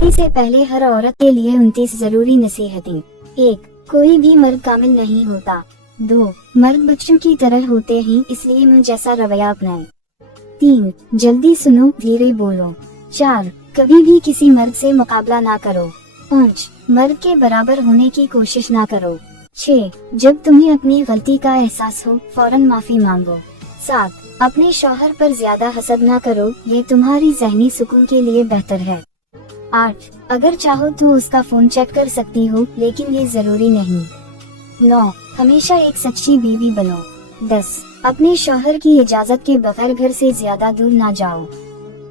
शादी से पहले हर औरत के लिए 29 जरूरी नसीहतें। 1. कोई भी मर्द कामिल नहीं होता। 2. मर्द बच्चों की तरह होते हैं, इसलिए मुझ जैसा रवैया अपनाएं। 3. जल्दी सुनो, धीरे बोलो। 4. कभी भी किसी मर्द से मुकाबला ना करो। 5. मर्द के बराबर होने की कोशिश ना करो। 6. जब तुम्हें अपनी गलती का एहसास हो, फौरन माफी मांगो। 7. अपने शौहर पर ज्यादा हसद ना करो, ये तुम्हारी ज़हनी सुकून के लिए बेहतर है। 8. अगर चाहो तो उसका फोन चेक कर सकती हो, लेकिन ये जरूरी नहीं। 9. हमेशा एक सच्ची बीवी बनो। 10. अपने शौहर की इजाजत के बगैर घर से ज्यादा दूर ना जाओ।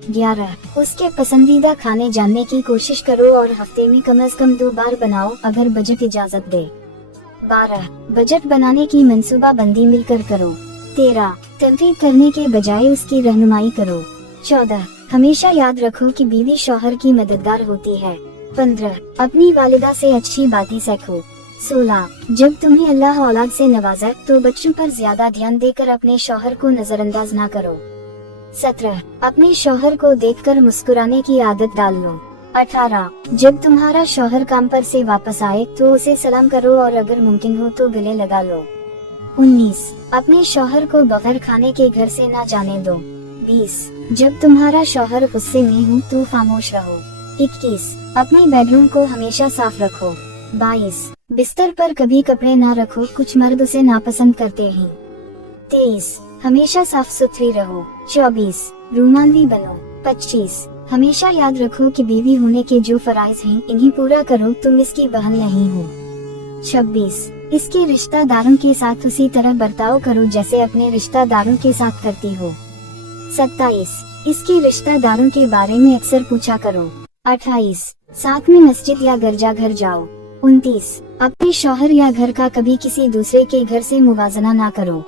11. उसके पसंदीदा खाने जानने की कोशिश करो और हफ्ते में कम से कम 2 बार बनाओ, अगर बजट इजाजत दे। 12. बजट बनाने की मंसूबा बंदी मिलकर करो। 13. तनकीद करने के बजाय उसकी रहनुमाई करो। 14. हमेशा याद रखो कि बीवी शौहर की मददगार होती है। 15. अपनी वालिदा से अच्छी बातें सीखो। 16. जब तुम्हें अल्लाह औलाद से नवाजा तो बच्चों पर ज्यादा ध्यान देकर अपने शौहर को नजरअंदाज ना करो। 17. अपने शौहर को देखकर मुस्कुराने की आदत डाल लो। 18. जब तुम्हारा शौहर काम पर से वापस आए तो उसे सलाम करो और अगर मुमकिन हो तो गले लगा लो। 19. अपने शौहर को बगैर खाने के घर से ना जाने दो। 20. जब तुम्हारा शौहर गुस्से में हो तो खामोश रहो। 21. अपने बेडरूम को हमेशा साफ रखो। 22. बिस्तर पर कभी कपड़े ना रखो, कुछ मर्द उसे नापसंद करते हैं। 23. हमेशा साफ सुथरी रहो। 24. रूमानवी बनो। 25. हमेशा याद रखो कि बीवी होने के जो फराइज हैं, इन्हें पूरा करो, तुम इसकी बहन नहीं हो। 26. इसके रिश्तेदारों के साथ उसी तरह बर्ताव करो जैसे अपने रिश्तेदारों के साथ करती हो। 27. इसके रिश्तेदारों के बारे में अक्सर पूछा करो। 28. साथ में मस्जिद या गिरजाघर जाओ। 29. अपने शौहर या घर का कभी किसी दूसरे के घर से मुवाजना ना करो।